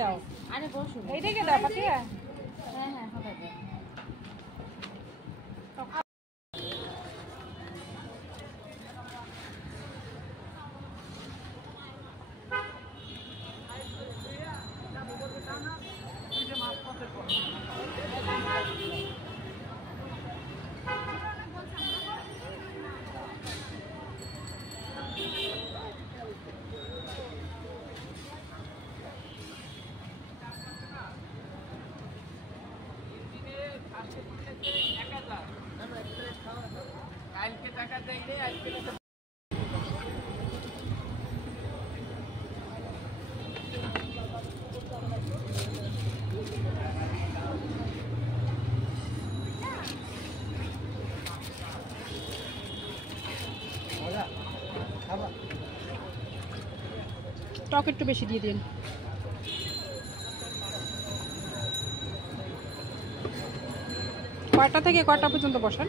দাও। আরে বসো। এইটাকে দাও পাতিয়া। হ্যাঁ হ্যাঁ হবে। টক একটু বেশি দিয়ে দিন। কয়টা থেকে কয়টা পর্যন্ত বসেন?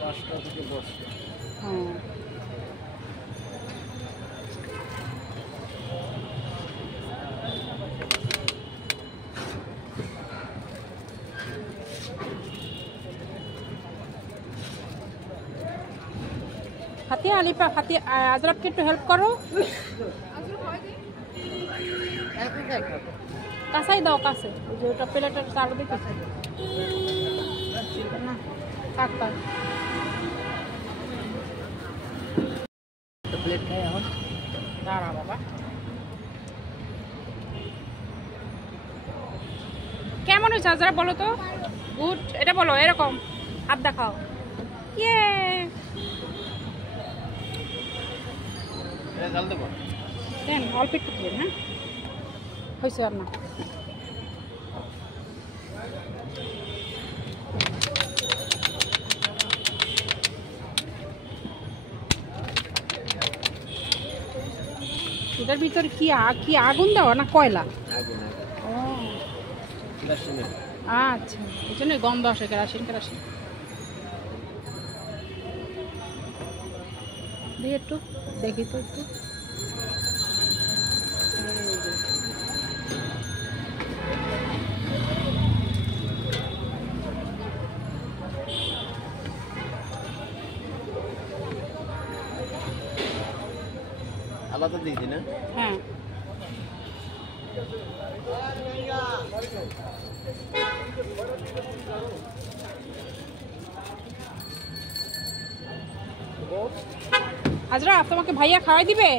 5টা থেকে 10টা। হ্যাঁ। ফাতিয়া আলিফা ফাতিয়া আজরাবকে একটু হেল্প করো। কাঁচাই দাও কাছে, ওই যে ওটা প্লেটের চাল দিতে না থাক থাক। প্লেট খাই এখন। দাঁড়া বাবা। কেমন হয়েছে আজরা বলো তো? গুড। এটা বলো এরকম হাত দেখাও। ইয়ে জাল দেবো। দেন অল্প একটু দেন। হ্যাঁ হয়েছে আর না। এটার ভিতর কি কি আগুন দেওয়া না কয়লা? আগুন ও কেরাসিনের। আচ্ছা, এই জন্যই গন্ধ আসে কেরাসিন কেরাসিন। দেখি একটু, দেখি তো একটু। আলাদা দিয়ে দিই না? হ্যাঁ আজরা তোমাকে ভাইয়া খাওয়াই দিবে?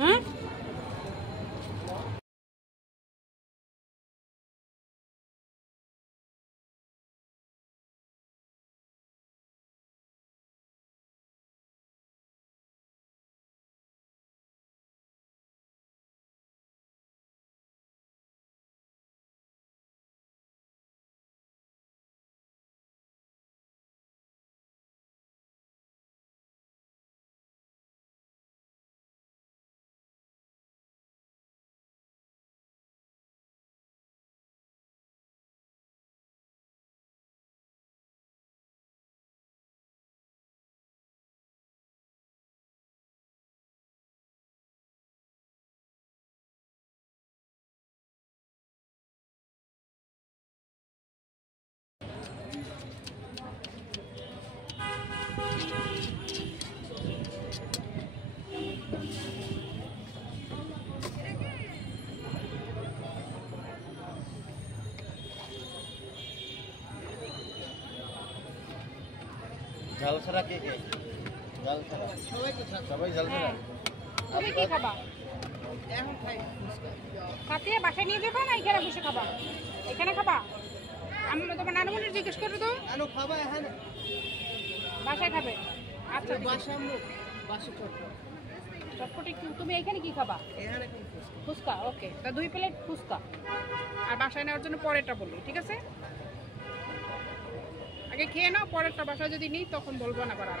হ্যাঁ ঝাল ছাড়া কে কে? ঝাল ছাড়া সবাই ঝাল ছাড়া। তুমি কি খাবা? এখন খাই। খাতে বাসায় নিয়ে যাবা না এখানে বসে খাবা? এখানে খাবা? আমি তোমার নানুমনির জিজ্ঞেস করো তো। আনো খাবা এখানে। বাসায় খাবে? আচ্ছা বাসা মুখ বাসা চটপট। চটপটি তুমি এখানে কি খাবা? এখানে ফুচকা। ওকে, তা 2 প্লেট ফুচকা। আর বাসায় নেওয়ার জন্য পরেরটা বলবো, ঠিক আছে? আগে খেয়ে নাও, পরেরটা বাসায় যদি নিই তখন বলবো না আবার। আর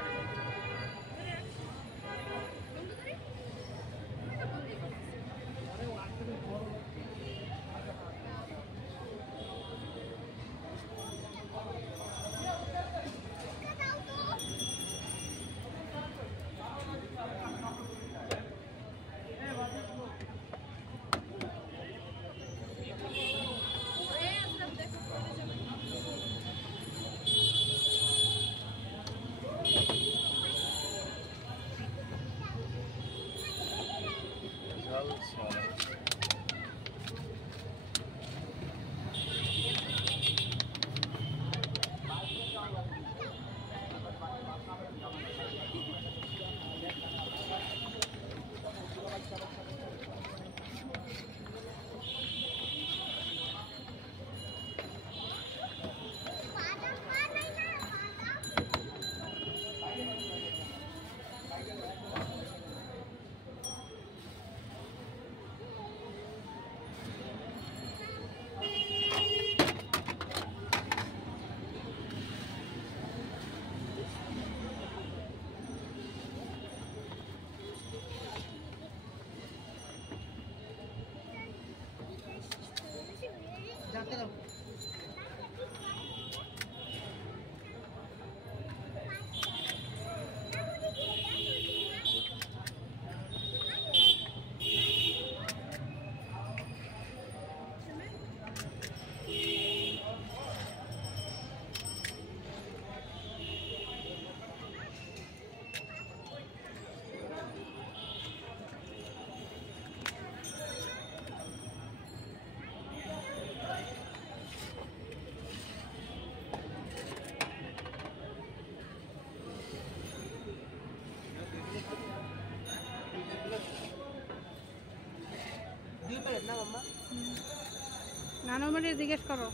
নানুমণি জিজ্ঞেস করো।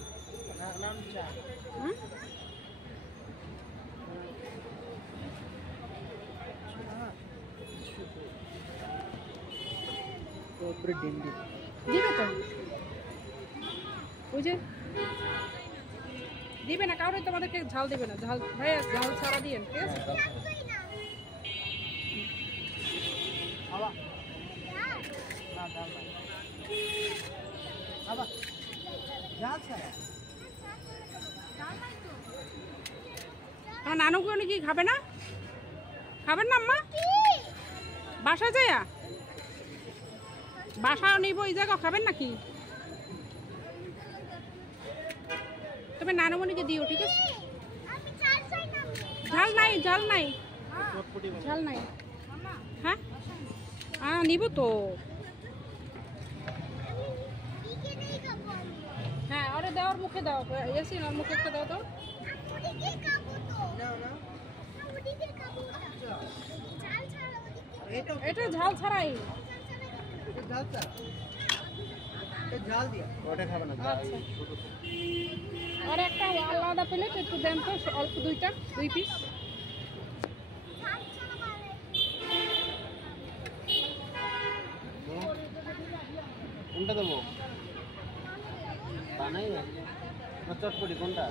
নাম চা হুম? উপরে ডিম ডিম দিবে তো ওই যে দিবে না, কাউরে তোমাদেরকে ঝাল দিবে না। ঝাল ভাইয়া ঝাল ছাড়া দিয়েন, ঠিক আছে? আবা না ডাল না আবা জাল ছাড়া আমার নানুকে কি খাবে না? খাবেন না আম্মা? বাসা যায়া বাসা নিব, এই জায়গা খাবেন নাকি? তুমি নানুমণিকে দিও, ঠিক আছে? ঝাল নাই, ঝাল নাই, ঝাল নাই। হ্যাঁ নিব তো। হ্যাঁ আরে দাও, ওর মুখে দাও। ইয়াসিন ওর মুখে একটা দাও তো। না না এটা এটা ঝাল ছাড়াই। জাল ছাড়া এটা জাল দিয়া ওটা খাবে না আচ্ছা আর একটা আলাদা প্লেট একটু দেন তো, অল্প দুই পিস। কোনটা দেবো? বানাই না চটপটি কোনটা?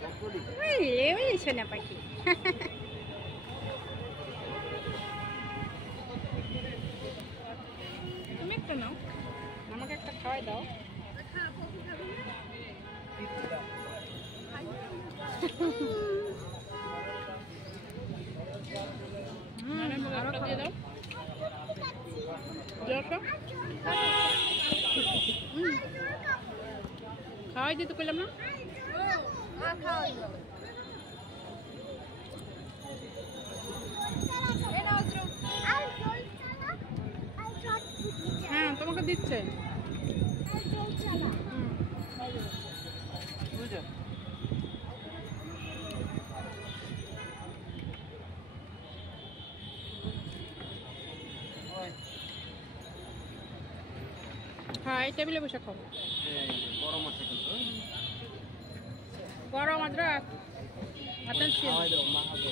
চটপটি সোনা পাখি। তুমি একটা নাও, আমাকে একটা খাওয়াই দাও। আরো খাওয়াই দাও। খাওয়াই দিতে পেলাম না। হ্যাঁ তোমাকে দিচ্ছে। বুঝছো হ্যাঁ এই টেবিলে বসে খাবো। গরম আছে কিন্তু গরম আদ্রা। খাওয়াই দাও মা হবে।